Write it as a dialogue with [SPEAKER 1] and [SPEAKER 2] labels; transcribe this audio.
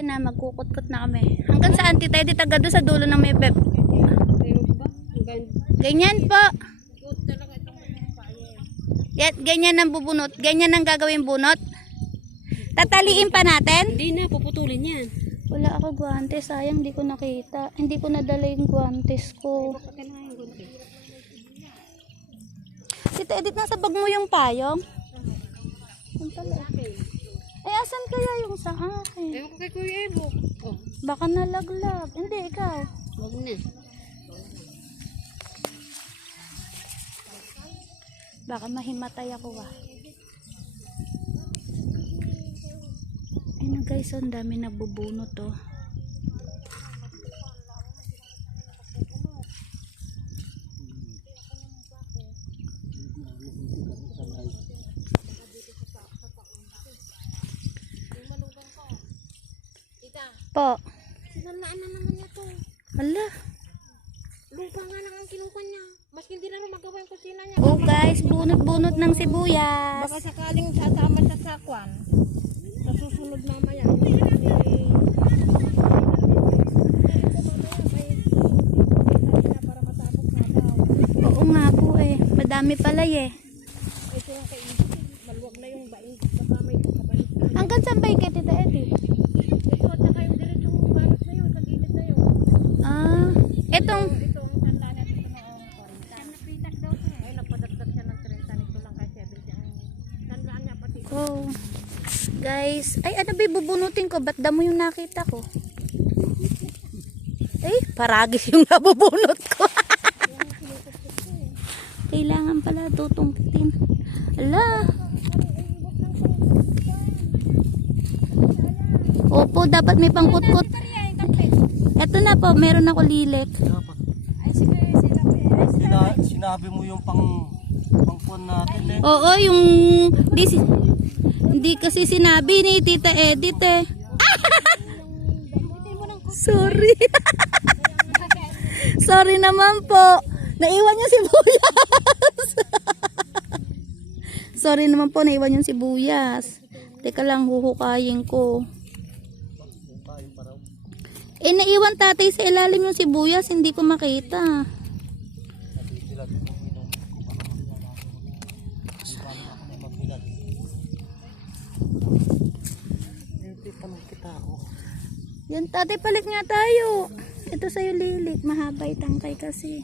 [SPEAKER 1] Na magkukutkot na kami. Hanggang saan tita? Di taga doon sa dulo ng may pep. Ganyan po. Yan, ganyan ang bubunot. Ganyan ang gagawin bunot. Tataliin pa natin?
[SPEAKER 2] Hindi na, puputulin yan.
[SPEAKER 1] Wala ako guwantes. Sayang, di ko nakita. Hindi ko nadala yung guwantes ko. Tita Edith, nasa bag mo yung payong? Asan kaya yung sa akin?
[SPEAKER 2] Ewan ko kay Kuya Evo. Oh,
[SPEAKER 1] Baka nalaglag. Hindi, ikaw.
[SPEAKER 2] wag na.
[SPEAKER 1] Baka mahimatay ako ah. Ayun guys, ang dami nagbubunot oh.
[SPEAKER 2] Tita,
[SPEAKER 1] Po.
[SPEAKER 2] sinalaan na naman niya to.
[SPEAKER 1] Hala.
[SPEAKER 2] Lupa nga lang ang kinukuha niya. Maski hindi na magawa yung kusina niya.
[SPEAKER 1] Oh guys, bunot-bunot ng sibuyas.
[SPEAKER 2] Baka sakaling sasama sa sakwan. Sa susunod mamaya.
[SPEAKER 1] Oo nga po eh. Madami pala eh.
[SPEAKER 2] Ito yung kay Maluwag na yung baing.
[SPEAKER 1] Hanggang saan ba yung kay Tita Oh. Guys, ay ano ba bubunutin ko? Ba't damo yung nakita ko? Ay, paragis yung nabubunot ko. Kailangan pala tutungkitin. Ala. Opo, dapat may pangkutkot. Ito na po, meron ako lilik.
[SPEAKER 2] Ay, sige, sila ko yan.
[SPEAKER 3] Sina, sinabi mo yung pang pangpon natin eh.
[SPEAKER 1] Oo, yung si- hindi kasi sinabi ni Tita Edith eh. Sorry. Sorry naman po. Naiwan yung sibuyas. Sorry naman po, naiwan yung sibuyas. Teka lang, huhukayin ko. Eh, naiwan tatay sa ilalim yung sibuyas, hindi ko makita.
[SPEAKER 3] Nang kita ako.
[SPEAKER 1] Yan, tatay, palit nga tayo. Ito sa'yo lilik, mahaba yung tangkay kasi.